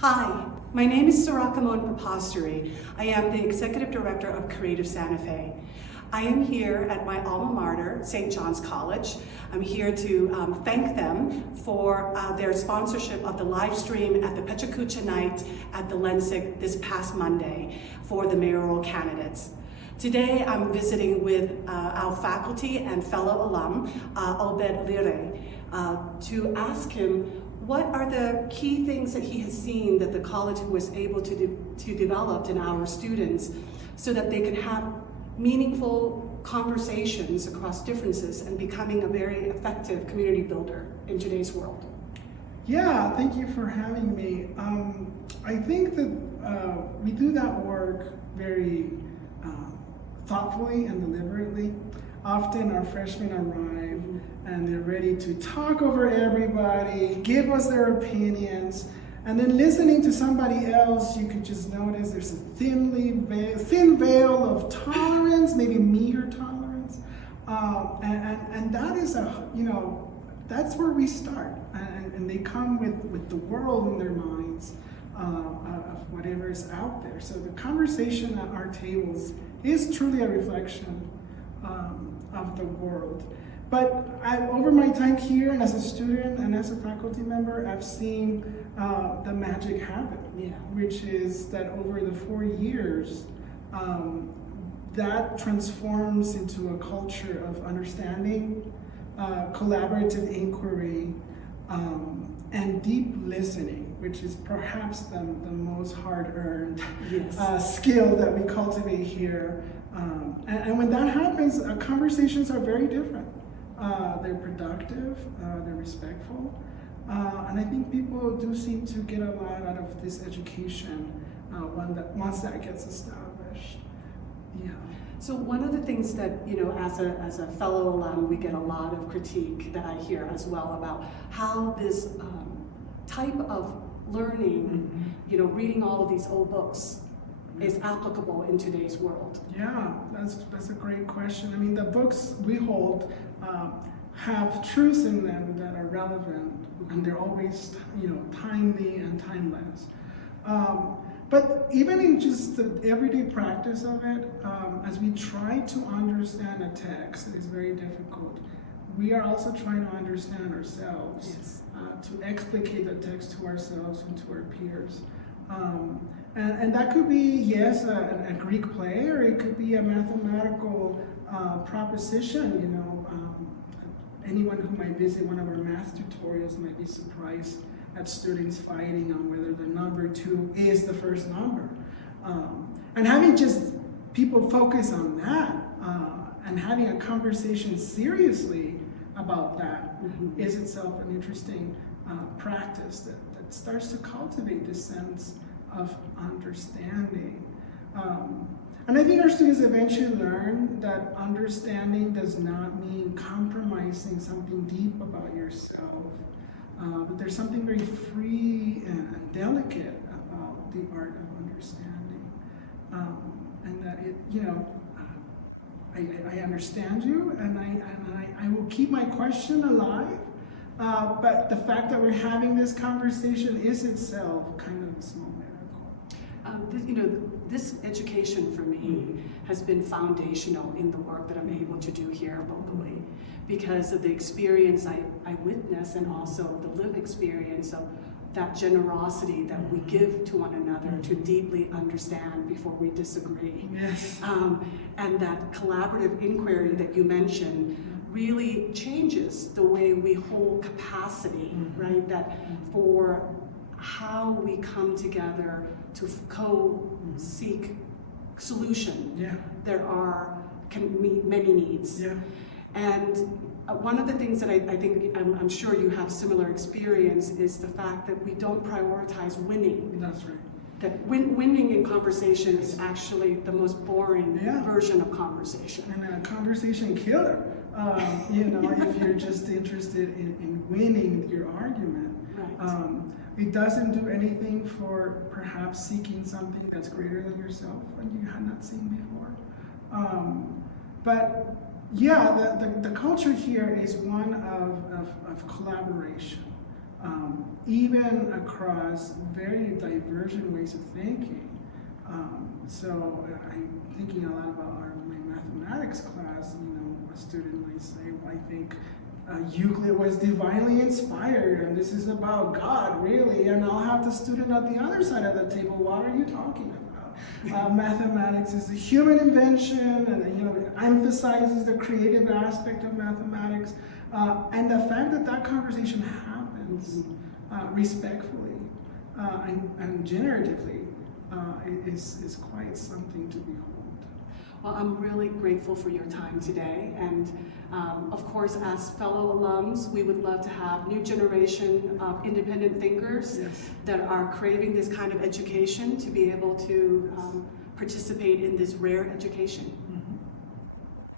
Hi, my name is Sorakamol Prapasiri. I am the Executive Director of Creative Santa Fe. I am here at my alma mater, St. John's College. I'm here to thank them for their sponsorship of the live stream at the PechaKucha Night at the Lensig this past Monday for the mayoral candidates. Today I'm visiting with our faculty and fellow alum, Obed Lira, to ask him what are the key things that he has seen that the college was able to develop in our students so that they can have meaningful conversations across differences and becoming a very effective community builder in today's world. Yeah, thank you for having me. I think that we do that work very thoughtfully and deliberately. Often our freshmen arrive and they're ready to talk over everybody, give us their opinions, and then listening to somebody else, you could just notice there's a thin veil of tolerance, maybe meager tolerance, and that is that's where we start, and they come with the world in their minds of whatever is out there. So the conversation at our tables is truly a reflection of the world. But over my time here and as a student and as a faculty member, I've seen the magic happen, which is that over the 4 years, that transforms into a culture of understanding, collaborative inquiry, and deep listening, which is perhaps the most hard-earned skill that we cultivate here. And when that happens, conversations are very different. They're productive, they're respectful, and I think people do seem to get a lot out of this education once that gets established. Yeah. So one of the things that, as a fellow alum, we get a lot of critique that I hear as well about how this type of learning, reading all of these old books is applicable in today's world. Yeah, that's a great question. I mean, the books we hold have truths in them that are relevant, and they're always, timely and timeless. But even in just the everyday practice of it, as we try to understand a text, it is very difficult. We are also trying to understand ourselves, to explicate the text to ourselves and to our peers. And that could be, yes, a Greek play, or it could be a mathematical proposition. Anyone who might visit one of our math tutorials might be surprised at students fighting on whether the number 2 is the first number. And having just people focus on that and having a conversation seriously about that is itself an interesting practice that starts to cultivate this sense of understanding. And I think our students eventually learn that understanding does not mean compromising something deep about yourself, but there's something very free and delicate about the art of understanding. And that I understand you, and I will keep my question alive, but the fact that we're having this conversation is itself kind of a small miracle. This education for me has been foundational in the work that I'm able to do here locally because of the experience I witness and also the lived experience of that generosity that we give to one another to deeply understand before we disagree. Yes. And that collaborative inquiry that you mentioned really changes the way we hold capacity, right? That for how we come together to co-seek solution. There can meet many needs. And one of the things that I think, I'm sure you have similar experience, is the fact that we don't prioritize winning. That's right. That winning in conversation is actually the most boring version of conversation. And a conversation killer, if you're just interested in winning your argument. Right. It doesn't do anything for perhaps seeking something that's greater than yourself and you had not seen before. But yeah, the culture here is one of collaboration. even across very divergent ways of thinking. So I'm thinking a lot about my mathematics class. A student might say, well, I think Euclid was divinely inspired, and this is about God, really. And I'll have the student at the other side of the table, what are you talking about? Mathematics is a human invention, and it emphasizes the creative aspect of mathematics. And the fact that that conversation happens respectfully and generatively is quite something to behold. Well, I'm really grateful for your time today, and of course, as fellow alums, we would love to have new generation of independent thinkers that are craving this kind of education to be able to participate in this rare education.